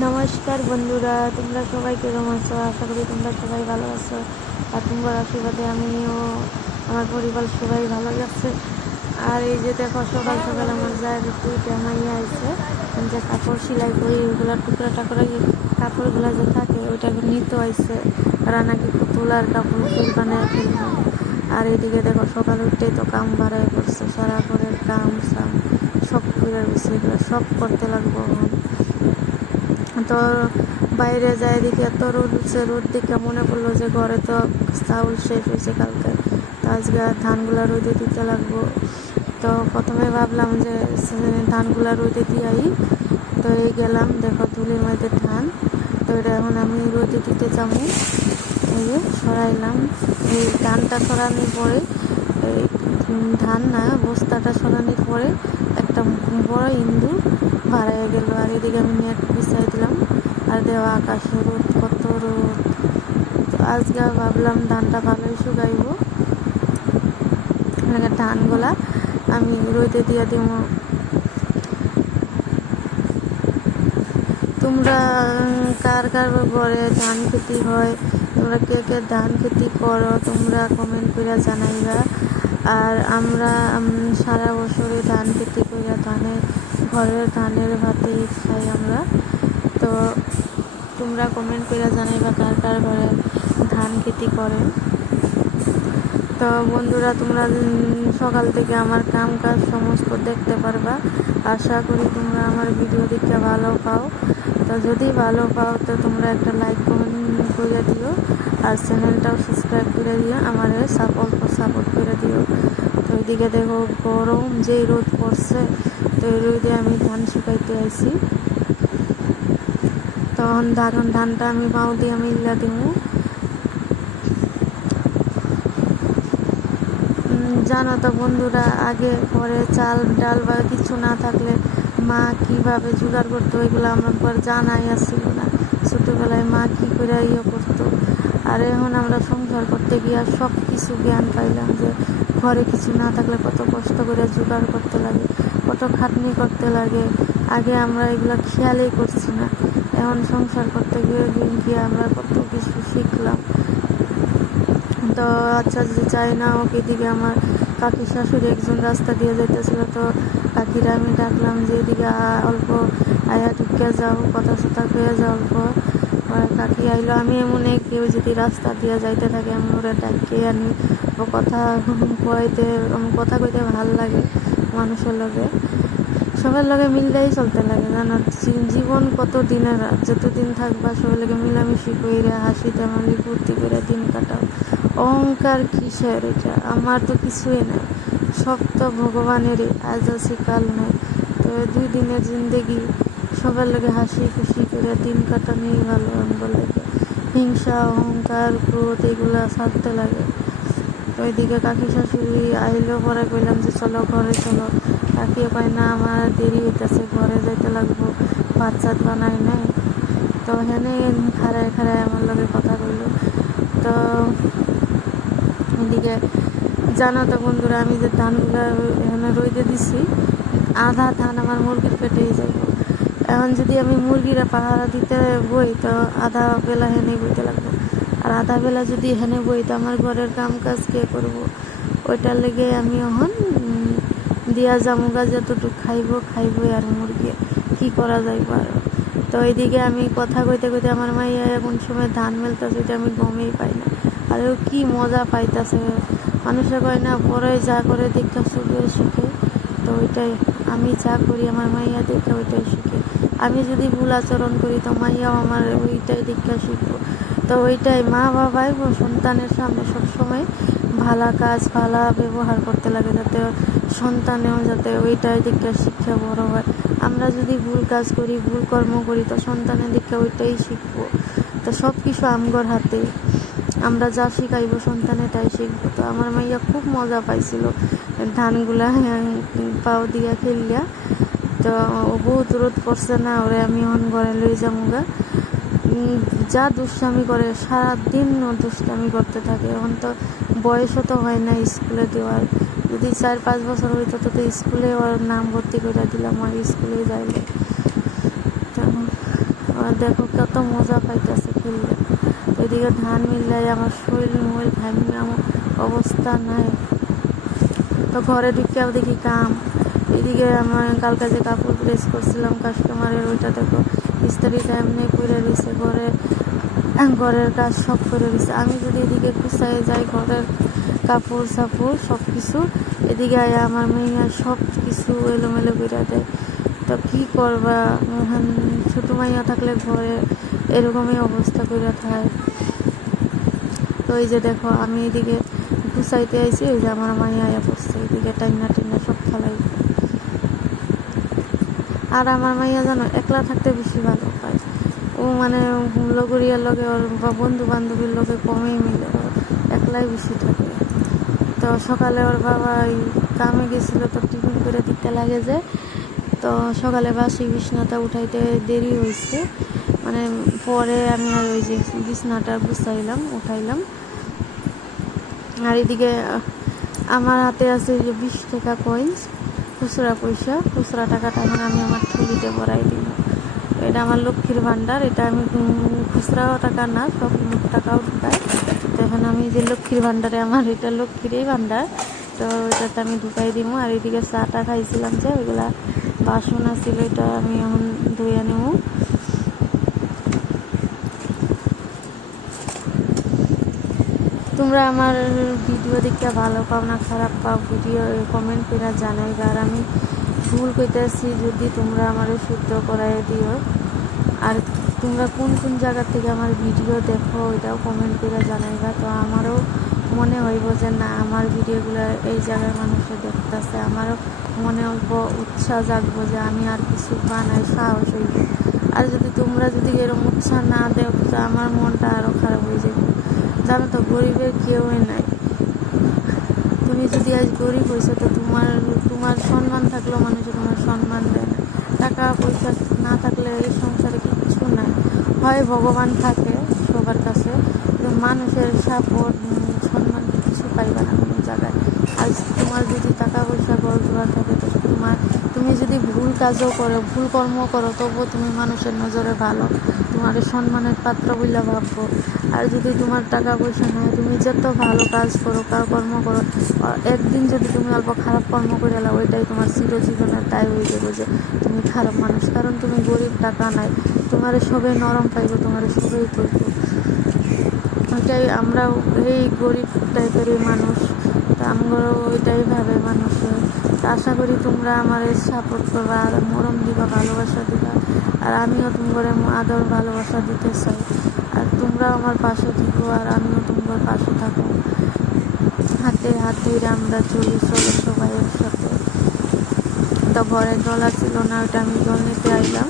নমস্কার বন্ধুরা, তোমরা সবাই কেমন আছো? আশা করি তোমরা সবাই ভালো আছো। আর তোমার আশীর্বাদে আমিও, আমার পরিবার সবাই ভালো যাচ্ছে। আর এই যে দেখো, সকাল সকাল আমার যার দুইটা মাইয়া আছে, যে কাপড় সেলাই করি ওইগুলোর টুকরা টাকরা কাপড়গুলো যে থাকে ওইটাকে নিতে হয়েছে। ওরা নাকি পুতুলার কাপড় ফুল বানায় ফেলবে। আর এদিকে দেখো, সকাল উঠতেই তো কাম বাড়ায় পড়ছে, সারা ঘরের কাম সাম সব করে রয়েছে, এগুলো সব করতে লাগবো। তো বাইরে যায় দেখি এত রোদ উঠছে, রোদ দেখে মনে পড়লো যে ঘরে তো চাউল শেষ হয়েছে কালকে, তো আজকে ধানগুলা রোদে দিতে লাগবো। তো প্রথমে ভাবলাম যে ধানগুলা রোদে দিয়াই, তো এই গেলাম, দেখো তুলির মধ্যে ধান। তো এটা এখন আমি রোদে দিতে যাবো। এই যে সরাইলাম, এই ধানটা সরানোর পরে, এই ধান না বস্তাটা সরানোর পরে একটা বড় ইন্দুর ভাড়াইয়া গেল। আর এদিকে আমি নেট বিছাই দিলাম। আর দেওয়া আকাশে রোদ, কত রোদ। তো আজকে ভাবলাম ধানটা ভালোই শুকাইব, ধানগুলা আমি রোদে দিয়ে দিব। তোমরা কার কার ঘরে ধান খেতি হয়, তোমরা কে কে ধান খেতি করো, তোমরা কমেন্ট করে জানাইবা। আর আমরা সারা বছরে ধান খেতি করে ঘরের ধানের ভাতেই খাই আমরা। তো তোমরা কমেন্ট করে জানাইবা কার কার ঘরে ধান খেতি করে। তো বন্ধুরা, তোমরা সকাল থেকে আমার কাম কাজ সমস্ত দেখতে পারবা। আশা করি তোমরা আমার ভিডিও দেখতে ভালো পাও। তো যদি ভালো পাও তো তোমরা একটা লাইক কমেন্ট করে দিও, আর চ্যানেলটাও সাবস্ক্রাইব করে দিও, আমার সাপোর্ট করে দিও। তো ওইদিকে দেখো গরম যেই রোদ পড়ছে, তো এই রোদে আমি ধান শুকাইতে আইছি। তখন ধানটা আমি বাউ দিয়ে মিল্লা দিব। জানো তো বন্ধুরা, আগে ঘরে চাল ডাল বা কিছু না থাকলে মা কিভাবে জোগাড় করতো ওইগুলো আমার পর জানাই আসছিল না। ছোটোবেলায় মা কী করে করতো। আর এখন আমরা সংসার করতে গিয়ে সব কিছু জ্ঞান পাইলাম যে ঘরে কিছু না থাকলে কত কষ্ট করে জোগাড় করতে লাগে, কত খাটনি করতে লাগে। আগে আমরা এগুলো খেয়ালই করছি না, এখন সংসার করতে গিয়ে আমরা কত কিছু শিখলাম। তো আচ্ছা, যে চাই না ওকে দিকে আমার কাকি শাশুড়ি একজন রাস্তা দিয়ে যেতেছিল, তো কাকিরা আমি ডাকলাম যে এদিকে অল্প আয়া ঢুকে যাও, কথা সথা পেয়ে যাও অল্প। কাকি আইলো, আমি এমন কেউ যদি রাস্তা দিয়ে যাইতে থাকে আমি ওরা ডাকে আনি। ও কথা কইতে ভাল লাগে মানুষের লগে, সবার লগে মিললেই চলতে লাগে। জানো, জীবন কত দিনের, যতদিন থাকবা সবার লগে মিলামিশি করে হাসি তেমালি ফুর্তি করে দিন কাটাও। অহংকার কিসের? এটা আমার তো কিছুই নাই, সব তো ভগবানেরই, আজ আছে কাল নাই। তো 2 দিনের জিন্দেগি সবার লগে হাসি খুশি করে দিন কাটানোই ভালো। আমি বলে হিংসা অহংকার ক্রোধ এগুলা ছাড়তে লাগে। তো ওইদিকে কাকি শাশুড়ি আইলেও পরে কইলাম যে চলো ঘরে চলো। কাকিও কয় না, আমার দেরি হইতেছে, ঘরে যাইতে লাগবো, ভাত চাত বানাই নাই। তো হেনে খাড়ায় আমার লগে কথা কইল। তো এদিকে জানো তো বন্ধুরা, আমি যে ধানগুলো এখানে রইতে দিছি, আধা ধান আমার মুরগির পেটেই যাইব। এখন যদি আমি মুরগিরা পাহারা দিতে বই, তো আধা বেলা হেনে বইতে লাগবো। আর আধা বেলা যদি হেনে বই, তো আমার ঘরের কাম কাজ কে করবো? ওইটার লেগে আমি এখন দিয়া জামুগা যতটুকু খাইবই, আর মুরগি কি করা যাইব আর। তো এইদিকে আমি কথা কইতে কইতে আমার মাইয়া এমন সময় ধান মেলতেছে, এটা আমি গমেই পাই না। আর ও কি মজা পাইতেছে। মানুষে কয় না, পরে যা করে দেখতে চলিও শিখে, তো ওইটাই আমি যা করি আমার মাইয়া দেখে ওইটাই শিখে। আমি যদি ভুল আচরণ করি তো মাইয়াও আমার ওইটাই দেখে শিখবো। তো ওইটাই মা বাবাই সন্তানের সামনে সবসময় ভালো কাজ ভালো ব্যবহার করতে লাগে, যাতে সন্তানেও যাতে ওইটাই দেখে শিক্ষা বড় হয়। আমরা যদি ভুল কাজ করি, ভুল কর্ম করি, তো সন্তানের দিকে ওইটাই শিখবো। তো সব কিছু আমগর হাতে, আমরা যা শিখাইব সন্তানে তাই শিখবো। তো আমার মাইয়া খুব মজা পাইছিল ধানগুলা পাও দিয়া খেলিয়া। তো বহুত রোদ পড়ছে না, ওরে আমি এখন ঘরে লই যামুগা। যা দুষ্টামি করে, সারাদিন দুষ্টামি করতে থাকে। এখন তো বয়সও তো হয় না স্কুলে দেওয়ার, যদি 4-5 বছর হইতো তো স্কুলে ওর নাম ভর্তি করে দিলাম, আর স্কুলে যাইলে। তো দেখো কত মজা পাইতেছে খেললে। এদিকে ধান মিললাই আমার শরীর মইল ভাঙি আমার অবস্থা নাই। তো ঘরে ঢুকিয়াও দেখি কাম। এদিকে আমার কালকে যে কাপড় প্রেস করছিলাম কাস্টমারের, ওইটা দেখো ইস্ত্রিটা এমনি করে রয়েছে, ঘরের কাজ সব করে রয়েছে। আমি যদি এদিকে গুছাই যাই ঘরের কাপড় সাপড় সব কিছু, এদিকে আমার মেয়ে সব কিছু এলোমেলো করে দেয়। তো কী করবা, ছোটো মাইয়া থাকলে ঘরে এরকমই অবস্থা করে থাকে। তো এই যে দেখো আমি এদিকে গুছাইতে আইছি, ওই যে আমার মাইয়া আয়া পড়ছে, এদিকে টাইনা টাইনা সব ফেলাই। আর আমার মাইয়া জানো একলা থাকতে বেশি ভালো পায়। ও মানে লগরিয়ার লগে ওর বা বন্ধু বান্ধবীর লগে কমেই মিলে, একলাই বেশি থাকে। তো সকালে ওর বাবা কামে গেছিলো, তো টিফিন করে দিতে লাগে যে, তো সকালে বাসি বিছনাটা উঠাইতে দেরি হয়েছে, মানে পরে আমি আর ওই যে বিছনাটা উঠাইলাম। আর এদিকে আমার হাতে আছে যে 20 টাকা কয়েন্স, খুচরা পয়সা, খুচরা টাকাটা এখন আমি আমার থলিতে ভরাই দিব। এটা আমার লক্ষ্মীর ভাণ্ডার, এটা আমি খুচরা টাকা না, সব মোট টাকাও ঢুকাই। তো এখন আমি যে লক্ষ্মীর ভাণ্ডারে, আমার এটা লক্ষ্মীরই ভাণ্ডার, তো ওইটাতে আমি ঢুকাই দিব। আর এদিকে চাটা খাইছিলাম যে ওইগুলা বাসন আছিল, এটা আমি এখন ধুয়ে নেব। তোমরা আমার ভিডিও দেখতে ভালো পাও না খারাপ পাও, ভিডিও কমেন্ট করে জানাইবা। আর আমি ভুল কইতেছি যদি তোমরা আমার শুদ্ধ করাই দিও। আর তোমরা কোন কোন জায়গা থেকে আমার ভিডিও দেখো এটাও কমেন্ট করে জানাইবা। তো আমারও মনে হইব যে না, আমার ভিডিওগুলো এই জায়গার মানুষে দেখতেছে, আমারও মনে অল্প উৎসাহ জাগবো যে আমি আর কিছু বানাই, সাহস হইব। আর তোমরা যদি এরকম উৎসাহ না দেও, তো আমার মনটা আরও খারাপ হয়ে যাবে। জানো তো গরিবের কেউই নাই। তুমি যদি আজ গরিব হয়েছো, তো তোমার সম্মান থাকলেও মানুষে তোমার সম্মান দেয় না। টাকা পয়সা না থাকলে এই সংসারে কিচ্ছু নাই। হয় ভগবান থাকে সবার কাছে, কিন্তু মানুষের সাপোর্ট সম্মান কিছু পাইবে না কোনো জায়গায়। আর তোমার যদি টাকা পয়সা গড় থাকে, তো তুমি যদি ভুল কাজও করো, ভুল কর্ম করো, তবুও তুমি মানুষের নজরে ভালো, তোমার সম্মানের পাত্র বলে ভাববো। আর যদি তোমার টাকা পয়সা নেয়, তুমি যত ভালো কাজ করো, কর্ম করো, একদিন যদি তুমি অল্প খারাপ কর্ম করে এলাও, ওইটাই তোমার চিরজীবনের দায় হয়ে যাবে যে তুমি খারাপ মানুষ। কারণ তুমি গরিব, টাকা নাই, তোমার সবাই নরম পাইব, তোমার সবাই করবো। ওইটাই আমরাও এই গরিব টাইপেরই মানুষ, তা আমরাও ওইটাই ভাবে মানুষের। আশা করি তোমরা আমার সাপোর্ট করবা, আর মরম দিবা, ভালোবাসা দিবা। আর আমিও তোমার আদর ভালোবাসা দিতে চাই। আর তোমরাও আমার পাশে থাকো, আর আমিও তোমার পাশে থাকো। হাতে হাত ধরে আমরা চলো সবাই একসাথে। তো ঘরে জল ছিল না, ওইটা আমি জল নিতে আইলাম।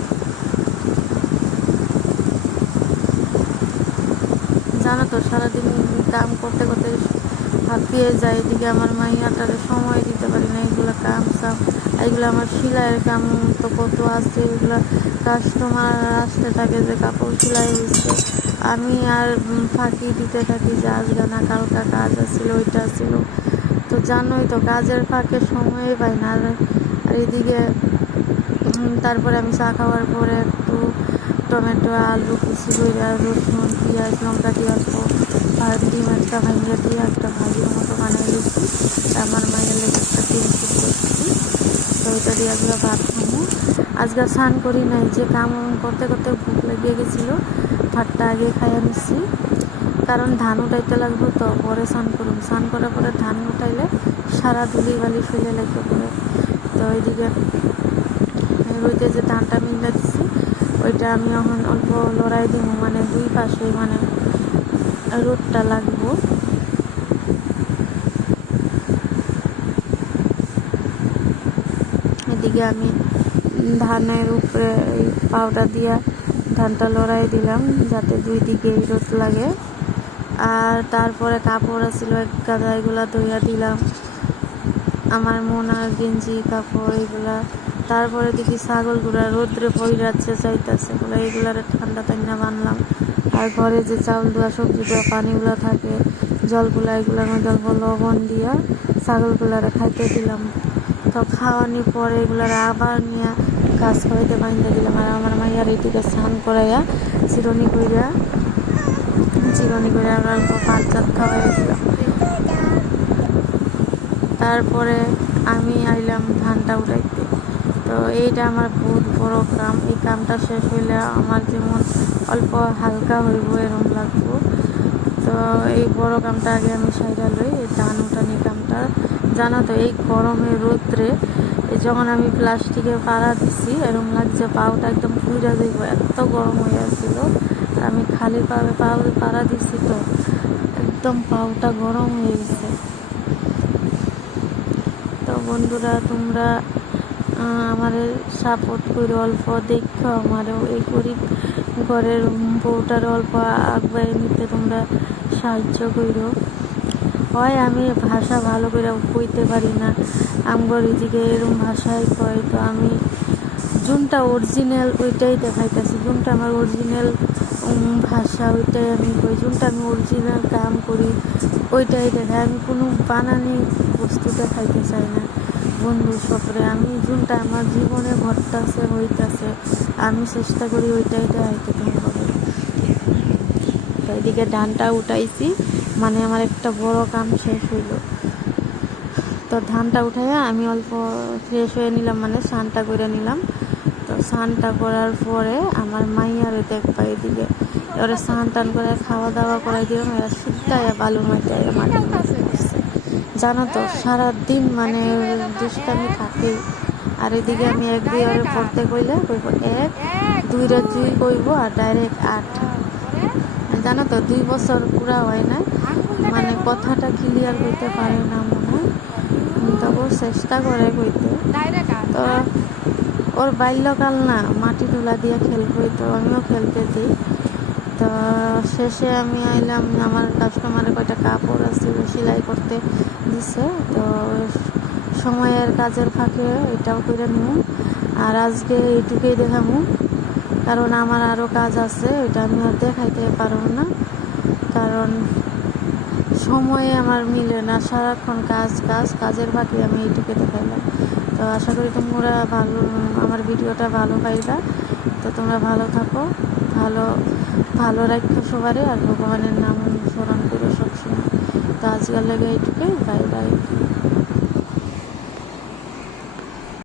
জানো তো সারাদিন কাম করতে করতে হাঁপিয়ে যায়। এদিকে আমার মাইয়াটারে সময় দিতে পারি না। এগুলো কাম সাম, এগুলো আমার সেলাইয়ের কাম তো কত আছে, এগুলো কাস্টমার আসতে থাকে যে কাপড় সেলাই হয়েছে, আমি আর ফাঁকি দিতে থাকি যে আজকে না কালকা কাজ আছিল, ওইটা ছিল। তো জানোই তো কাজের ফাঁকে সময়ই পাই না। আর এদিকে তারপরে আমি চা খাওয়ার পরে একটু টমেটো আলু কুচি করে, রসুন পেঁয়াজ লঙ্কা দিয়ে অল্প আর ডিম একটা ভাঙিয়ে দিয়ে একটা ভাজির মতো বানিয়ে দিচ্ছি। আমার মায়ের লেগে একটা ডিম সিদ্ধ করছি, তো ওইটা দিয়ে এগুলো ভাত খাবো। আজকে স্নান করি নাই, যে কাম করতে করতে ভুক লেগে গেছিলো, ভাতটা আগে খাইয়ে নিচ্ছি। কারণ ধান উঠাইতে লাগবো, তো পরে স্নান করুন। স্নান করার পরে ধান উঠাইলে সারা ধুলি বালি ফেলে লাগবে পরে। তো ওইদিকে ওইতে যে ধানটা মিলে দিচ্ছি, ওইটা আমি এখন অল্প লড়াই দিব, মানে দুই পাশে মানে রোদটা লাগবো। এদিকে আমি ধানের উপরে এই পাউডার দিয়া ধানটা লড়াই দিলাম, যাতে দুই দিকে রোদ লাগে। আর তারপরে কাপড় ছিল এক গাদা, এগুলা ধুইয়া দিলাম, আমার মোনার গেঞ্জি কাপড় এগুলা। তারপরে দেখি ছাগলগুলা রোদ্রে পইরাচ্ছে চাইতেছে, এগুলার ঠান্ডা টান্ডা বানলাম। আর ঘরে যে চাউল ধোয়া সবজি ধোয়া পানিগুলো থাকে, জলগুলা, এগুলোর মধ্যে অল্প লবণ দিয়া ছাগলগুলারে খাইতে দিলাম। তো খাওয়ানোর পরে এগুলার আবার নিয়ে ঘাস খাওয়াইতে বাইন্দা দিলাম। আর আমার মাইয়ার এইদিকে স্নান করাইয়া চিরনি কইরা আমরা অল্প ভাত চাত খাওয়াই দিলাম। তারপরে আমি আইলাম ধানটা উঠাইতে। তো এইটা আমার বহুত বড় কাম। এই কামটা শেষ হইলে আমার যেমন অল্প হালকা হইব এরকম লাগবো। তো এই বড় কামটা আগে আমি সাইডা লই, এই ধান উঠানি কামটা। জানো তো এই গরমে রোদ্রে যখন আমি প্লাস্টিকে পাড়া দিছি এরকম লাগছে পাউটা একদম ফুইরা যাইব, এত গরম হয়ে আসছিল। আমি খালি পায়ে পাড়া দিছি তো একদম পাউটা গরম হয়ে গেছে। তো বন্ধুরা তোমরা আমার সাপোর্ট করে অল্প দেখো, আমারও এই গরিব ঘরের বউটার অল্প আগবাই নিতে তোমরা সাহায্য করো। হয় আমি ভাষা ভালো করে কইতে পারি না, আমগর এদিকে এরকম ভাষায় কয়। তো আমি যোনটা অরিজিনাল ওইটাই দেখাইতেছি, যোনটা আমার অরিজিনাল ভাষা ওইটাই আমি কই, যোনটা আমি অরিজিনাল কাম করি ওইটাই দেখাই। আমি কোনো বানানি বস্তু দেখাইতে চাই না বন্ধু সপরে। আমি যোনটা আমার জীবনে ঘটতেছে হইতেছে আমি চেষ্টা করি ওইটাই দেখাইতে তোমার। তো এদিকে ধানটা উঠাইছি, মানে আমার একটা বড় কাম শেষ হইল। তো ধানটা উঠাইয়া আমি অল্প ফ্রেশ হয়ে নিলাম, মানে স্নানটা করে নিলাম। তো স্নানটা করার পরে আমার মাইয়ারে দেখবা এদিকে এবারে স্নান টান করে খাওয়া দাওয়া করাই দিলাম। এরা সিদ্ধাইয়া বালুর মধ্যে মাটি করছে। জানো তো সারাদিন মানে দুষ্টামি থাকেই। আর এদিকে আমি এক দুই ওরে পড়তে কইলে কইব 1 2 রে 2 কইব আর ডাইরেক্ট 8। জানো তো 2 বছর পুরা হয় না, মানে কথাটা ক্লিয়ার করতে পারে না মনে হয়, তবু চেষ্টা করে কইতে। তো ওর বাল্যকাল না, মাটি ধুলা দিয়ে খেলবই, তো আমিও খেলতে দিই। তো শেষে আমি আইলাম, আমার কাস্টমারের কয়টা কাপড় আছিল সেলাই করতে দিছে। তো সময়ের কাজের ফাঁকে এটাও করে নিব। আর আজকে এইটুকুই দেখাবো, কারণ আমার আরও কাজ আছে, এটা আমি আর দেখাইতে পারব না, কারণ সময়ে আমার মিলে না। সারাক্ষণ কাজের ফাঁকে আমি এইটুকু দেখাইলাম। তো আশা করি তোমরা আমার ভিডিওটা ভালো পাইবা। তো তোমরা ভালো থাকো, ভালো রাখো সবারই, আর ভগবানের নাম স্মরণ করো সবসময়। তো আজকাল লেগে এইটুকুই, বাই বাই।